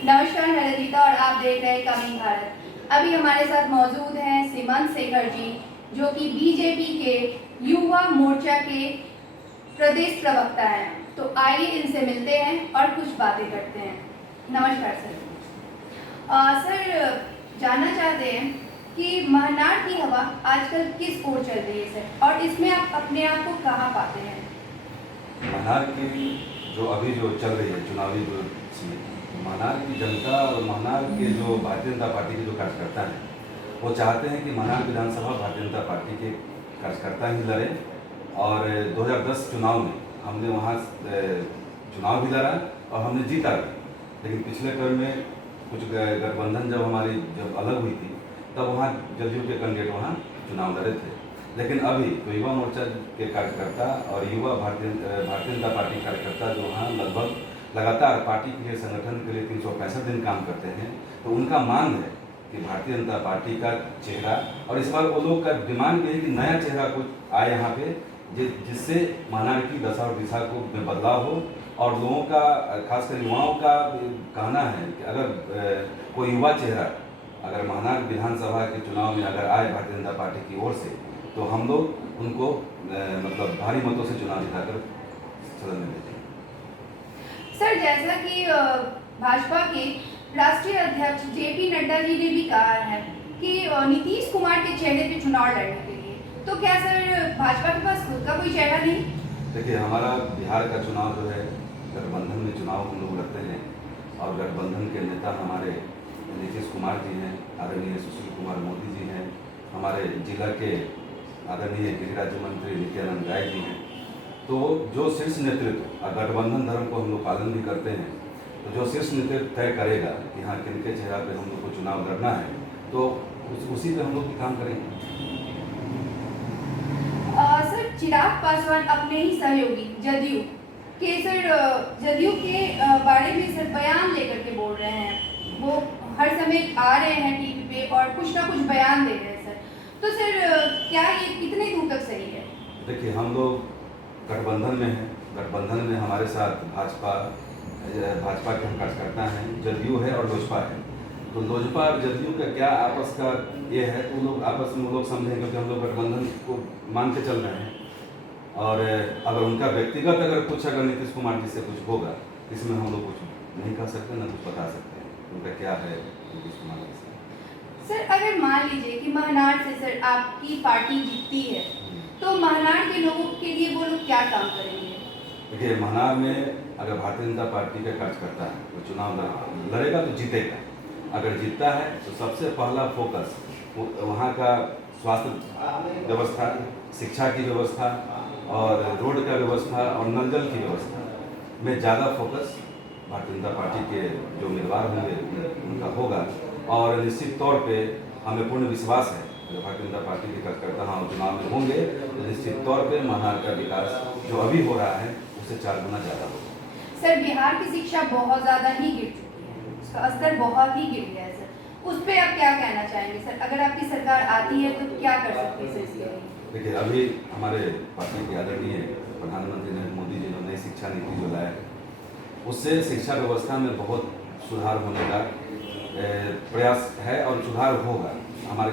नमस्कार, मैं रजिता और आप देख रहे हैं कमिंग भारत। अभी हमारे साथ मौजूद हैं सीमांत शेखर जी, जो कि बीजेपी के युवा मोर्चा के प्रदेश प्रवक्ता हैं। तो आइए इनसे मिलते हैं और कुछ बातें करते हैं। नमस्कार सर। सर, जानना चाहते हैं कि महनार की हवा आजकल किस ओर चल रही है सर, और इसमें आप अपने आप को कहाँ पाते हैं? महनार की जो चल रही है चुनावी जो महनार की जनता और महनार के जो भारतीय जनता पार्टी के जो कार्यकर्ता हैं, वो चाहते हैं कि महनार विधानसभा भारतीय जनता पार्टी के कार्यकर्ता ही लड़े। और 2010 चुनाव में हमने वहाँ चुनाव भी लड़ा और हमने जीता भी। लेकिन पिछले टर्म में कुछ गठबंधन जब अलग हुई थी, तब वहाँ जदयू के कैंडिडेट वहाँ चुनाव लड़े थे। लेकिन अभी तो युवा मोर्चा के कार्यकर्ता और युवा भारतीय जनता पार्टी कार्यकर्ता जो वहाँ लगभग लगातार पार्टी के लिए, संगठन के लिए 365 दिन काम करते हैं, तो उनका मांग है कि भारतीय जनता पार्टी का चेहरा, और इस बार वो लोग का डिमांड ये है कि नया चेहरा कुछ आए यहाँ पे, जिससे महनार की दशा और दिशा को में बदलाव हो। और लोगों का, खासकर युवाओं का कहना है कि अगर कोई युवा चेहरा अगर महनार विधानसभा के चुनाव में अगर आए भारतीय जनता पार्टी की ओर से, तो हम लोग उनको मतलब भारी मतों से चुनाव जिताकर सदन में भेजेंगे। सर, जैसा कि भाजपा के राष्ट्रीय अध्यक्ष जेपी नड्डा जी ने भी कहा है कि नीतीश कुमार के चेहरे पे चुनाव लड़ने के लिए, तो क्या सर भाजपा के पास खुद का कोई चेहरा नहीं? देखिए, हमारा बिहार का चुनाव जो है, गठबंधन में चुनाव हम लोग लड़ते हैं, और गठबंधन के नेता हमारे नीतीश कुमार जी हैं, आदरणीय सुशील कुमार मोदी जी हैं, हमारे जिला के आदरणीय गृह राज्य मंत्री नित्यानंद राय जी हैं। तो जो शीर्ष नेतृत्व, गठबंधन धर्म को हम लोग पालन भी करते हैं, तो जो शीर्ष नेतृत्व तय करेगा कि हाँ किनके चेहरा पे हम लोग को चुनाव लड़ना है, तो उसी पे हम लोग भी काम करेंगे। सर, चिराग पासवान अपने ही सहयोगी जदयू के बारे में सर बयान लेकर के बोल रहे हैं। वो हर समय आ रहे हैं टीवी पे और कुछ ना कुछ बयान दे रहे हैं सर। तो सर, क्या ये कितने दूर तक सही है? देखिए, हम लोग गठबंधन में हैं। गठबंधन में हमारे साथ भाजपा के हम कार्यकर्ता हैं, जदयू है और लोजपा है। तो लोजपा और जदयू का क्या आपस का ये है, तो लोग आपस में वो लोग समझें, क्योंकि हम लोग गठबंधन को मान के चल रहे हैं। और अगर उनका व्यक्तिगत अगर कुछ अगर नीतीश कुमार जी से कुछ होगा, इसमें हम लोग कुछ नहीं कह सकते, ना कुछ बता सकते हैं उनका क्या है नीतीश कुमार जी से। सर, अगर मान लीजिए कि महनार से सर आपकी पार्टी जीतती है, तो महनार के लोगों के लिए वो लोग क्या काम करेंगे? देखिए, महनार में अगर भारतीय जनता पार्टी का कार्यकर्ता है तो चुनाव लड़ेगा तो जीतेगा। अगर जीतता है तो सबसे पहला फोकस वहाँ का स्वास्थ्य व्यवस्था, शिक्षा की व्यवस्था और रोड का व्यवस्था और नल जल की व्यवस्था में ज़्यादा फोकस भारतीय जनता पार्टी के जो उम्मीदवार होंगे उनका होगा। और निश्चित तौर पे हमें पूर्ण विश्वास है कि भारतीय जनता पार्टी के कार्यकर्ता हाँ चुनाव में होंगे, तो निश्चित तौर पे महनार का विकास जो अभी हो रहा है उससे 4 गुना ज़्यादा होगा। सर, बिहार की शिक्षा बहुत ज़्यादा ही गिर चुकी है, उसका स्तर बहुत ही गिर गया है सर। उस पर आप क्या कहना चाहेंगे सर? अगर आपकी सरकार आती है तो क्या कर सकती है इसके लिए? देखिए, अभी हमारे पार्टी के आदरणीय प्रधानमंत्री नरेंद्र मोदी जी ने नई शिक्षा नीति जो लाया है, उससे शिक्षा व्यवस्था में बहुत सुधार होने का प्रयास है और सुधार होगा हमारे।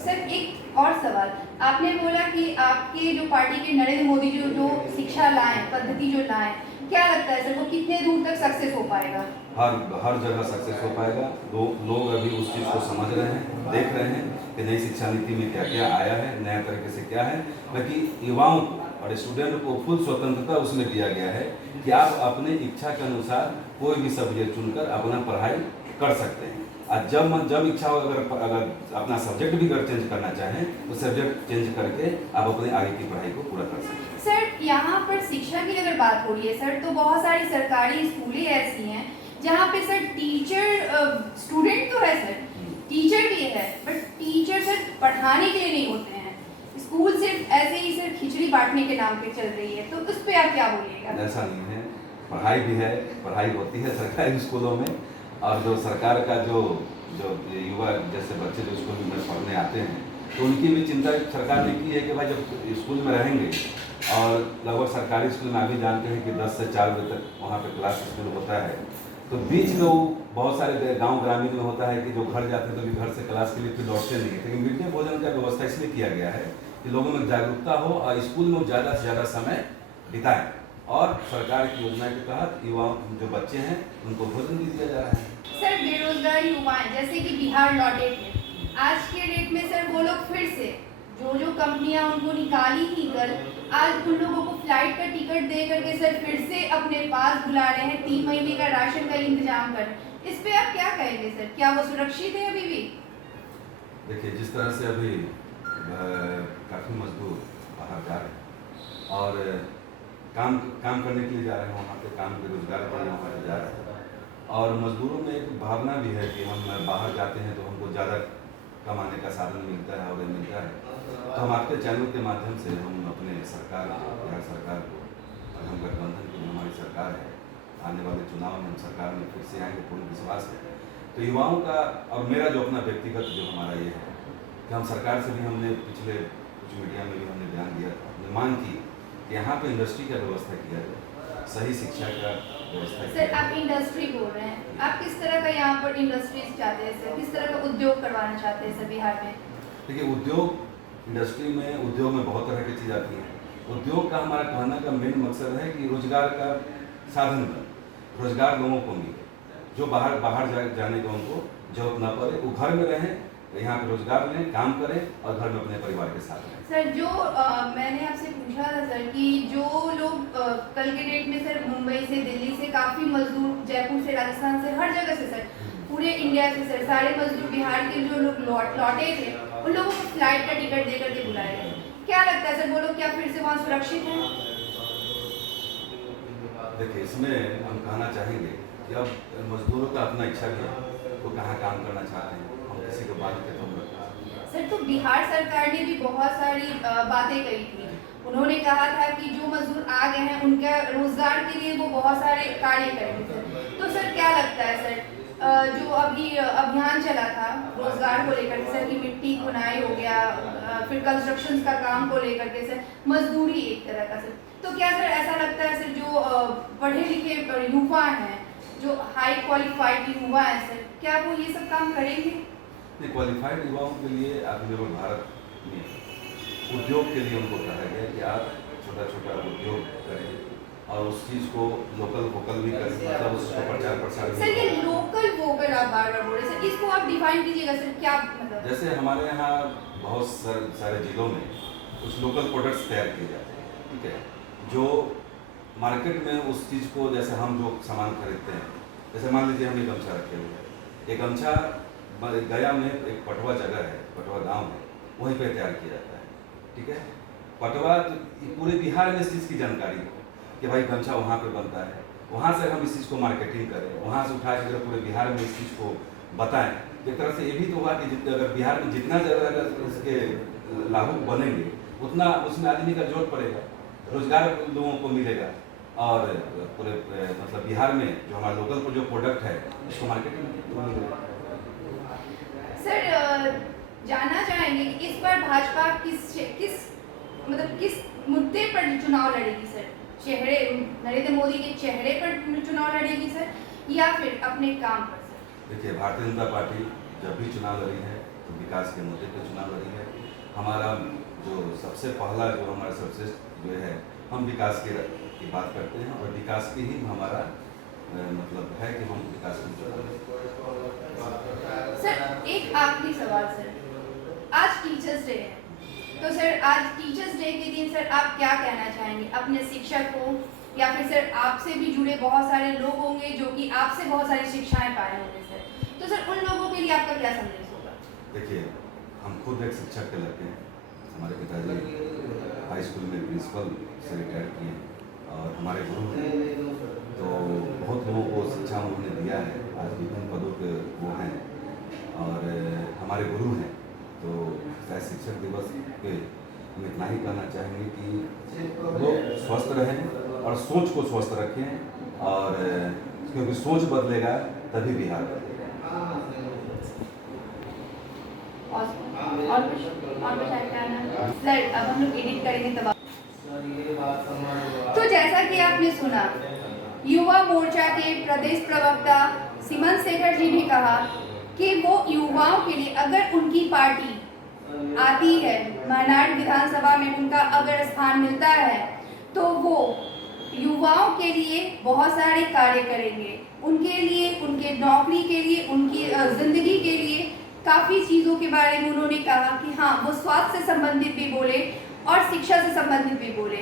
सर, एक और सवाल, आपने बोला कि आपके जो पार्टी के नरेंद्र मोदी जी जो शिक्षा लाए, पद्धति जो लाए, क्या लगता है सर वो कितने दूर तक सक्सेस हो पाएगा? हर जगह सक्सेस हो पाएगा। लोग अभी उस चीज़ को समझ रहे हैं, देख रहे हैं कि नई शिक्षा नीति में क्या क्या आया है, नया तरीके से क्या है। बाकी युवाओं को और स्टूडेंट को फुल स्वतंत्रता उसमें दिया गया है कि आप अपने इच्छा के अनुसार कोई भी सब्जेक्ट चुनकर अपना पढ़ाई कर सकते हैं। और जब इच्छा हो, अगर अपना सब्जेक्ट भी अगर चेंज करना चाहें तो सब्जेक्ट चेंज करके आप अपने आगे की पढ़ाई को पूरा कर सकते हैं। सर, यहाँ पर शिक्षा की अगर बात हो रही है सर, तो बहुत सारी सरकारी स्कूलें ऐसी हैं जहाँ पे सर टीचर, स्टूडेंट तो है सर, टीचर भी है, बट टीचर सर पढ़ाने के लिए नहीं होते हैं। स्कूल सिर्फ ऐसे ही सर खिचड़ी बांटने के नाम पे चल रही है, तो उस पर आप क्या बोलिएगा? ऐसा नहीं है, पढ़ाई भी है, पढ़ाई होती है सरकारी स्कूलों में। और जो सरकार का जो युवा जैसे बच्चे जो स्कूल में पढ़ने आते हैं, तो उनकी भी चिंता सरकार ने की है कि भाई जब स्कूल में रहेंगे, और लगभग सरकारी स्कूल में अभी जानते हैं कि 10 से 4 बजे तक वहाँ पे क्लास स्कूल होता है, तो बीच में वो बहुत सारे गांव ग्रामीण में होता है कि जो घर जाते हैं तो भी घर से क्लास के लिए फिर लौटते नहीं है, लेकिन मिड डे भोजन का व्यवस्था इसलिए किया गया है कि लोगों में जागरूकता हो और स्कूल में ज़्यादा से ज़्यादा समय बिताएं, और सरकार की योजना के तहत युवा जो बच्चे हैं उनको भोजन भी दिया जा रहा है। सर बेरोजगार युवा जैसे कि बिहार लौटे थे, आज के डेट में सर वो लोग फिर से जो कंपनियां उनको निकाली थी कल, आज उन लोगों को फ्लाइट का टिकट दे करके सर फिर से अपने पास बुला रहे हैं, 3 महीने का राशन का इंतजाम कर। इस पे आप क्या कहेंगे सर, क्या वो सुरक्षित है अभी भी? देखिए, जिस तरह से अभी काफ़ी मजदूर बाहर जा रहे हैं और काम करने के लिए जा रहे हैं, वहाँ पे काम के रोजगार के लिए वहाँ पे जा रहे हैं, और मजदूरों में एक भावना भी है कि हम बाहर जाते हैं तो हमको ज़्यादा कमाने का साधन मिलता है और मिलता है। तो हम आपके चैनल के माध्यम से हम अपने सरकार को, बिहार सरकार को, और हम गठबंधन की हमारी सरकार है, आने वाले चुनाव में हम सरकार में फिर से आएंगे, पूर्ण विश्वास है। तो युवाओं का और मेरा जो अपना व्यक्तिगत जो हमारा ये है कि हम सरकार से भी हमने पिछले कुछ मीडिया में भी हमने ध्यान दिया, हमने मांग की कि यहाँ पे इंडस्ट्री का व्यवस्था किया जाए, सही शिक्षा का व्यवस्था किया सर जाए। आप इंडस्ट्री बोल रहे हैं, आप किस तरह का यहाँ पर इंडस्ट्रीज चाहते हैं सर, किस तरह का उद्योग करवाना चाहते हैं सर बिहार में? देखिए, इंडस्ट्री में उद्योग में बहुत तरह की चीज़ आती है। उद्योग का हमारा कहने का मेन मकसद है कि रोजगार का साधन बने, रोजगार लोगों को मिले, जो बाहर जाने का उनको जरूरत ना पड़े, वो घर में रहें, यहाँ पे रोजगार लें, काम करें और घर में अपने परिवार के साथ रहें। सर जो मैंने आपसे पूछा था सर कि जो लोग कल के डेट में सर मुंबई से, दिल्ली से काफ़ी मजदूर, जयपुर से, राजस्थान से, हर जगह से सर, पूरे इंडिया से सर सारे मजदूर बिहार के जो लोग लौटे थे, उन लोगों को फ्लाइट का टिकट दे करके बुलाए थे। क्या लगता है सर वो लोग क्या फिर से वहाँ सुरक्षित हैं? देखिए, इसमें हम कहना चाहेंगे कि अब मजदूरों का अपना इच्छा भी है, वो कहाँ काम करना चाहते हैं, हम किसी को बात के तुम सर तो बिहार सरकार ने भी बहुत सारी बातें कही थी। उन्होंने कहा था कि जो मजदूर आ गए हैं उनका रोजगार के लिए वो बहुत सारे कार्य करेंगे सर। तो सर क्या लगता है सर, जो अभी अभियान चला था रोजगार को लेकर के सर, की मिट्टी खुनाई हो गया, फिर कंस्ट्रक्शन का काम को लेकर के सर, मजदूरी एक तरह का सर, तो क्या सर ऐसा लगता है सर जो पढ़े लिखे युवा हैं, जो हाई क्वालिफाइड युवा हैं सर, क्या वो ये सब काम करेंगे? नहीं, क्वालिफाइड युवाओं के लिए आत्मनिर्भर भारत में उद्योग के लिए उनको कहा गया कि आप छोटा छोटा उद्योग करें और उस चीज़ को लोकल वोकल भी करें, मतलब उसको प्रचार प्रसार भी सर ये करें। लोकल वोकल आप बार बार बोल रहे हैं सर, इसको आप डिफाइन कीजिएगा सर, क्या मतलब? जैसे हमारे यहाँ बहुत सारे जिलों में कुछ लोकल प्रोडक्ट्स तैयार किए जाते हैं, ठीक है, जो मार्केट में उस चीज़ को, जैसे हम जो सामान खरीदते हैं, जैसे मान लीजिए हम ये गमछा रखे हुए हैं, ये गमछा गया में एक पटवा जगह है, पटवा गांव है, वहीं पे तैयार किया जाता है, ठीक है। पटवा पूरे बिहार में इस चीज़ की जानकारी हो कि भाई गमछा वहाँ पे बनता है, वहाँ से हम इस चीज़ को मार्केटिंग करें, वहाँ से उठा के पूरे बिहार में इस चीज़ को बताएं। एक तरह से ये भी तो हुआ कि अगर बिहार में जितना ज़्यादा अगर इसके लाभुक बनेंगे उतना उसमें आदमी का जोर पड़ेगा, रोजगार लोगों को मिलेगा, और पूरे मतलब बिहार में जो हमारा लोकल जो प्रोडक्ट है उसको मार्केटिंग मिलेगा। सर जानना चाहेंगे कि इस बार भाजपा किस मुद्दे पर चुनाव लड़ेगी सर? चेहरे नरेंद्र मोदी के चेहरे पर चुनाव लड़ेगी सर, या फिर अपने काम पर सर? देखिए, भारतीय जनता पार्टी जब भी चुनाव लड़ी है तो विकास के मुद्दे पर चुनाव लड़ी है। हमारा जो सबसे पहला जो हमारा सर्वश्रेष्ठ जो है, हम विकास की बात करते हैं और विकास की ही हमारा मतलब है कि हम विकास सर एक आखिरी सवाल सर, आज टीचर्स डे है, तो सर आज टीचर्स डे के दिन सर आप क्या कहना चाहेंगे अपने शिक्षक को, या फिर सर आपसे भी जुड़े बहुत सारे लोग होंगे जो कि आपसे बहुत सारी शिक्षाएं पाए होंगे सर, तो सर उन लोगों के लिए आपका क्या संदेश होगा? देखिए, हम खुद एक शिक्षक के लड़के हैं, हमारे पिताजी हाई स्कूल में प्रिंसिपल से रिटायर किए और हमारे गुरु हैं, तो बहुत लोगों को शिक्षा उन्होंने दिया है, आज विभिन्न पदों पे वो हैं और हमारे गुरु हैं। तो शायद शिक्षक दिवस पे हम इतना ही कहना चाहेंगे कि लोग स्वस्थ रहें और सोच को स्वस्थ रखें, और क्योंकि सोच बदलेगा तभी बिहार बदलेगा। और कुछ सर अब हम लोग एडिट करेंगे तब तो जैसा कि आपने सुना, युवा मोर्चा के प्रदेश प्रवक्ता सीमन शेखर जी ने कहा कि वो युवाओं के लिए अगर उनकी पार्टी आती है, महानाड विधानसभा में उनका अगर स्थान मिलता है तो वो युवाओं के लिए बहुत सारे कार्य करेंगे, उनके लिए, उनके नौकरी के लिए, उनकी ज़िंदगी के लिए काफ़ी चीज़ों के बारे में उन्होंने कहा कि हाँ, वो स्वास्थ्य से संबंधित भी बोले और शिक्षा से संबंधित भी बोले।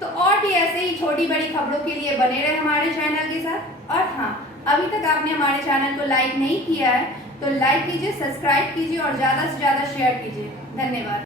तो और भी ऐसे ही छोटी बड़ी खबरों के लिए बने रहे हमारे चैनल के साथ। और हाँ, अभी तक आपने हमारे चैनल को लाइक नहीं किया है तो लाइक कीजिए, सब्सक्राइब कीजिए और ज़्यादा से ज़्यादा शेयर कीजिए। धन्यवाद।